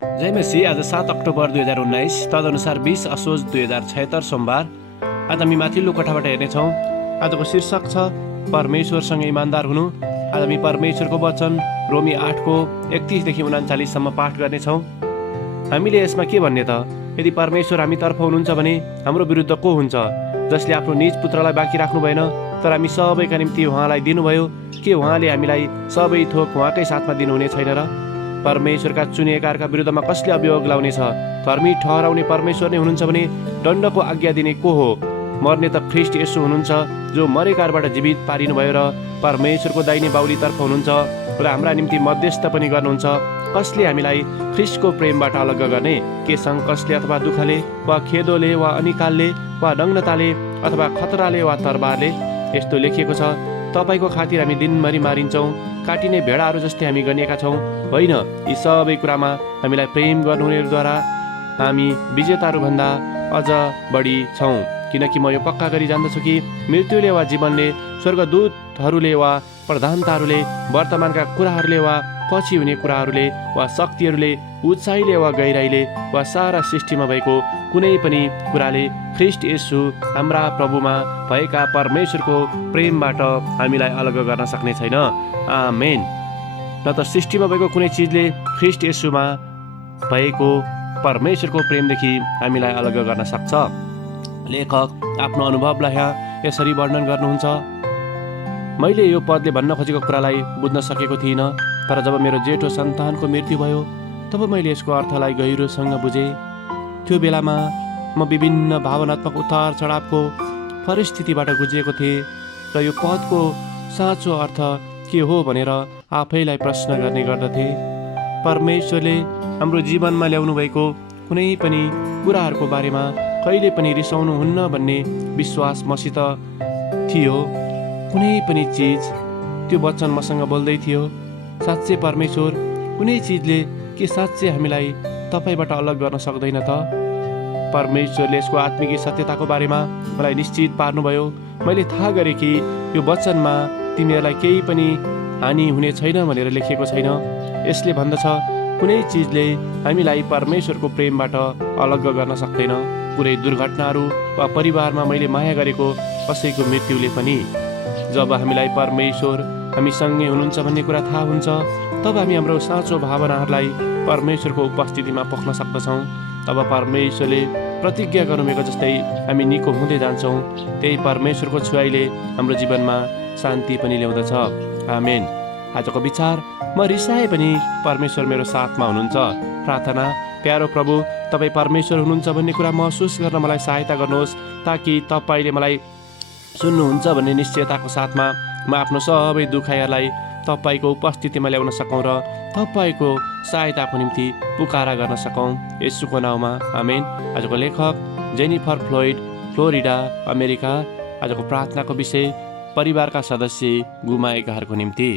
जय मसी। आज 7 अक्टोबर 2019 तदनुसार 20 असोज 2076 सोमबार। आज हामी माथिल्लो कोठाबाट हेर्नेछौँ। आजको शीर्षक छ परमेश्वरसँग इमान्दार हुनु। आज हामी परमेश्वरको वचन रोमी 8को 31 देखि 39सम्म पाठ गर्नेछौँ। हामीले यसमा के भन्ने त? यदि परमेश्वर हामीतर्फ हुनुहुन्छ भने हाम्रो विरुद्ध को हुन्छ? जसले आफ्नो निज पुत्रलाई बाँकी राख्नु भएन, तर हामी सबैका निम्ति उहाँलाई दिनुभयो। के उहाँले हामीलाई सबै थोक उहाँकै साथमा दिनुहुने छैन र? परमेश्वरका चुनिएकाका विरुद्धमा कसले अभियोग लाउनेछ? धर्मी ठहराउने परमेश्वर नै हुनुहुन्छ भने दण्डको आज्ञा दिने को हो? मर्ने त ख्रीष्ट येशू हुनुहुन्छ, जो मरेकाबाट जीवित पारिनुभयो र परमेश्वरको दाहिने बाहुलीतर्फ हुनुहुन्छ र हाम्रा निम्ति मध्यस्थ पनि गर्नुहुन्छ। कसले हामीलाई ख्रीष्टको प्रेमबाट अलग गर्ने? के सङ्कटले अथवा दुःखले वा खेदोले वा अनिकालले वा नग्नताले अथवा खतराले वा तरबारले? यस्तो लेखिएको छ, तपाईँको खातिर हामी दिनभरि मारिन्छौँ, काटिने भेडाहरू जस्तै हामी गनिएका छौँ। होइन, यी सबै कुरामा हामीलाई प्रेम गर्नुहुनेद्वारा हामी विजेताहरूभन्दा अझ बढी छौँ। किनकि म यो पक्का गरी जान्दछु कि मृत्युले वा जीवनले, स्वर्गदूतहरूले वा प्रधानताहरूले, वर्तमानका कुराहरूले वा पछि हुने कुराहरूले वा शक्तिहरूले, उचाइले वा गहिराइले वा सारा सृष्टिमा भएको कुनै पनि कुराले ख्रीष्ट येशू हाम्रा प्रभुमा भएका परमेश्वरको प्रेमबाट हामीलाई अलग गर्न सक्ने छैन। आमेन। न त सृष्टिमा भएको कुनै चिजले ख्रीष्ट येशूमा भएको परमेश्वरको प्रेमदेखि हामीलाई अलग गर्न सक्छ। लेखक आफ्नो अनुभवलाई यहाँ यसरी वर्णन गर्नुहुन्छ। मैले यो पदले भन्न खोजेको कुरालाई बुझ्न सकेको थिइनँ, तर जब मेरो जेठो सन्तानको मृत्यु भयो तब मैले यसको अर्थलाई गहिरोसँग बुझेँ। त्यो बेलामा म विभिन्न भावनात्मक उतार चढावको परिस्थितिबाट गुज्रिएको थिएँ र यो पदको साँचो अर्थ के हो भनेर आफैलाई प्रश्न गर्ने गर्दथे। परमेश्वरले हाम्रो जीवनमा ल्याउनु भएको कुनै पनि कुराहरूको बारेमा कहिले पनि रिसाउनुहुन्न भन्ने विश्वास मसित थियो। कुनै पनि चिज, त्यो वचन मसँग बोल्दै थियो। साँच्चै परमेश्वर कुनै चिजले के साँच्चै हामीलाई तपाईँबाट अलग गर्न सक्दैन त? परमेश्वरले यसको आत्मिक सत्यताको बारेमा मलाई निश्चित पार्नुभयो। मैले थाहा गरेँ कि यो वचनमा तिमीहरूलाई केही पनि हानि हुने छैन भनेर लेखिएको छैन। यसले भन्दछ कुनै चिजले हामीलाई परमेश्वरको प्रेमबाट अलग गर्न सक्दैन। कुनै दुर्घटनाहरू वा परिवारमा मैले माया गरेको कसैको मृत्युले पनि। जब हामीलाई परमेश्वर हामीसँगै हुनुहुन्छ भन्ने कुरा थाहा हुन्छ, तब हामी हाम्रो साँचो भावनाहरूलाई परमेश्वरको उपस्थितिमा पोख्न सक्दछौँ। तब परमेश्वरले प्रतिज्ञा गर्नुभएको जस्तै हामी निको हुँदै जान्छौँ। त्यही परमेश्वरको छुवाईले हाम्रो जीवनमा शान्ति पनि ल्याउँदछ। आमेन। आजको विचार, म रिसाए पनि परमेश्वर मेरो साथमा हुनुहुन्छ। प्रार्थना, प्यारो प्रभु, तपाईँ परमेश्वर हुनुहुन्छ भन्ने कुरा महसुस गर्न मलाई सहायता गर्नुहोस्, ताकि तपाईँले मलाई सुन्नुहुन्छ भन्ने निश्चयताको साथमा म आफ्नो सबै दुखाइहरूलाई तपाईँको उपस्थितिमा ल्याउन सकौँ र तपाईँको सहायताको निम्ति पुकारा गर्न सकौँ। येशूको नाउँमा आमेन। आजको लेखक जेनिफर फ्लोइड, फ्लोरिडा, अमेरिका। आजको प्रार्थनाको विषय परिवारका सदस्य गुमाएकाहरूको निम्ति।